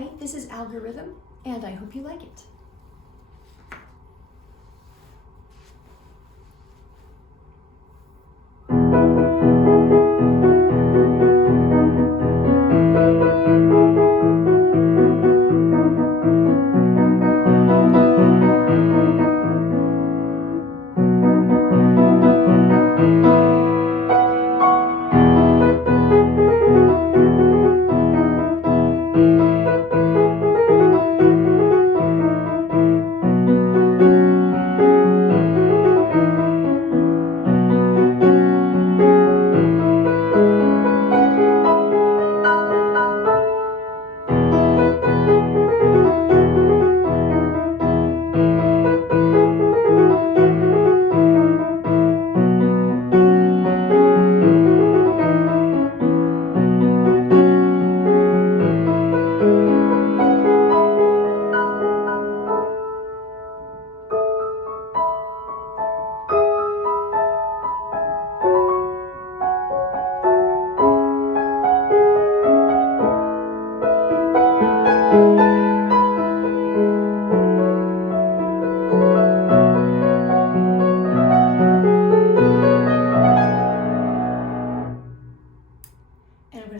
Hi, this is Algorhythm, and I hope you like it.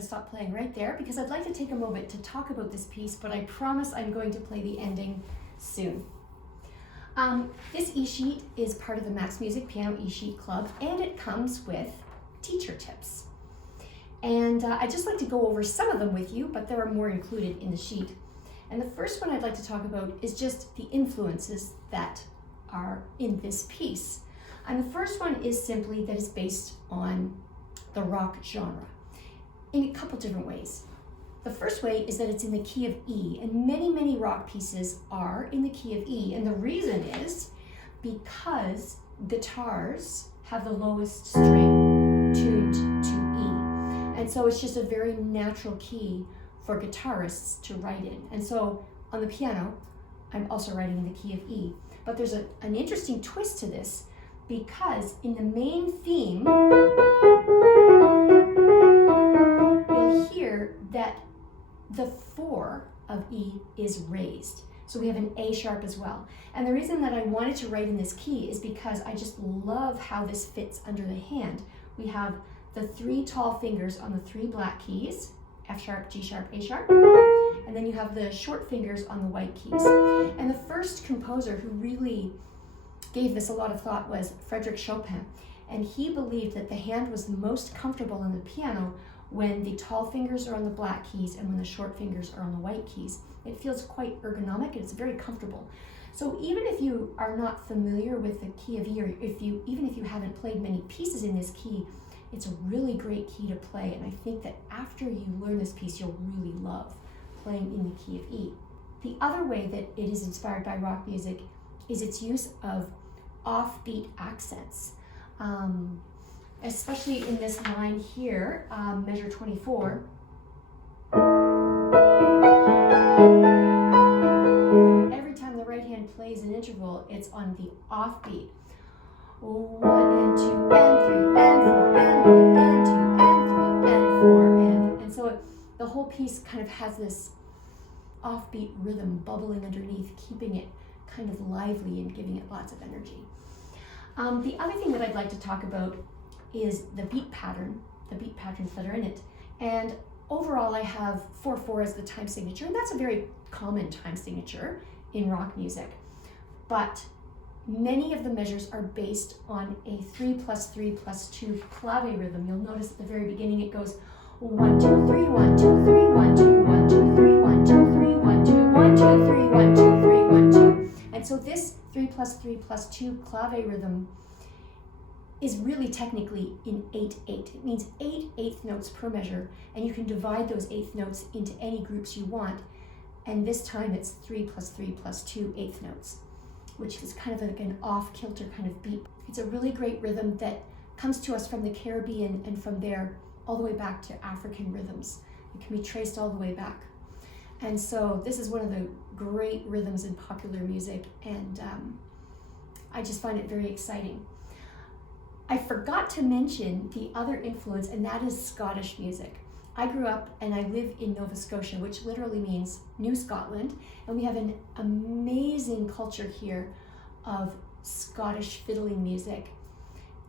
Stop playing right there because I'd like to take a moment to talk about this piece, but I promise I'm going to play the ending soon. This e-sheet is part of the Max Music Piano e-sheet club, and it comes with teacher tips. And I'd just like to go over some of them with you, but there are more included in the sheet. And the first one I'd like to talk about is just the influences that are in this piece. And the first one is simply that it's based on the rock genre in a couple different ways. The first way is that it's in the key of E, and many rock pieces are in the key of E, and the reason is because guitars have the lowest string tuned to E, and so it's just a very natural key for guitarists to write in. And so on the piano, I'm also writing in the key of E, but there's an interesting twist to this, because in the main theme, you'll hear that the 4 of E is raised. So we have an A sharp as well. And the reason that I wanted to write in this key is because I just love how this fits under the hand. We have the 3 tall fingers on the 3 black keys, F sharp, G sharp, A sharp, and then you have the short fingers on the white keys. And the first composer who really gave this a lot of thought was Chopin, and he believed that the hand was most comfortable on the piano when the tall fingers are on the black keys and when the short fingers are on the white keys. It feels quite ergonomic and it's very comfortable. So even if you are not familiar with the key of E, or even if you haven't played many pieces in this key, it's a really great key to play, and I think that after you learn this piece, you'll really love playing in the key of E. The other way that it is inspired by rock music is its use of offbeat accents. Especially in this line here, measure 24. Every time the right hand plays an interval, it's on the offbeat. 1 and 2 and 3 and 4 and 1 and 2 and 3 and 4 and so the whole piece kind of has this offbeat rhythm bubbling underneath, keeping it kind of lively and giving it lots of energy. The other thing that I'd like to talk about is the beat pattern, the beat patterns that are in it. And overall I have 4/4 as the time signature, and that's a very common time signature in rock music. But many of the measures are based on a 3+3+2 clave rhythm. You'll notice at the very beginning it goes 1 2 3 1 2 3 1 2 1 2 3 1 2 3 1 2 1 2 3 1 2 3 1 2. And so this 3+3+2 clave rhythm is really technically in 8/8. It means 8 eighth notes per measure, and you can divide those eighth notes into any groups you want. And this time it's 3+3+2 eighth notes, which is kind of like an off-kilter kind of beat. It's a really great rhythm that comes to us from the Caribbean, and from there all the way back to African rhythms. It can be traced all the way back. And so this is one of the great rhythms in popular music, and I just find it very exciting. I forgot to mention the other influence, and that is Scottish music. I grew up and I live in Nova Scotia, which literally means New Scotland, and we have an amazing culture here of Scottish fiddling music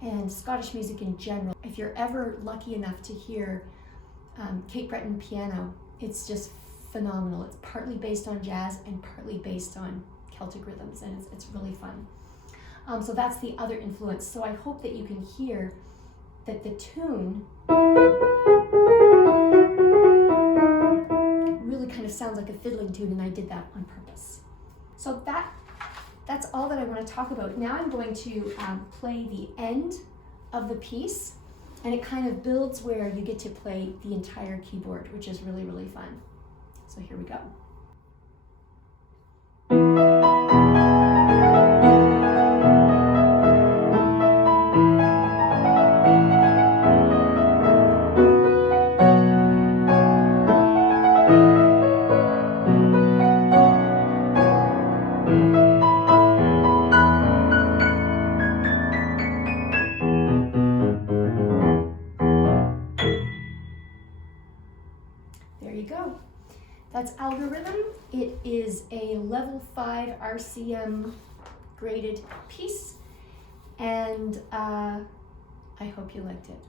and Scottish music in general. If you're ever lucky enough to hear Kate Breton piano, it's just phenomenal. It's partly based on jazz and partly based on Celtic rhythms, and it's really fun. So that's the other influence. So I hope that you can hear that the tune really kind of sounds like a fiddling tune, and I did that on purpose. So that's all that I want to talk about. Now I'm going to play the end of the piece, and it kind of builds where you get to play the entire keyboard, which is really, really fun. So here we go. There you go. That's Algorhythm. It is a level 5 RCM graded piece, and I hope you liked it.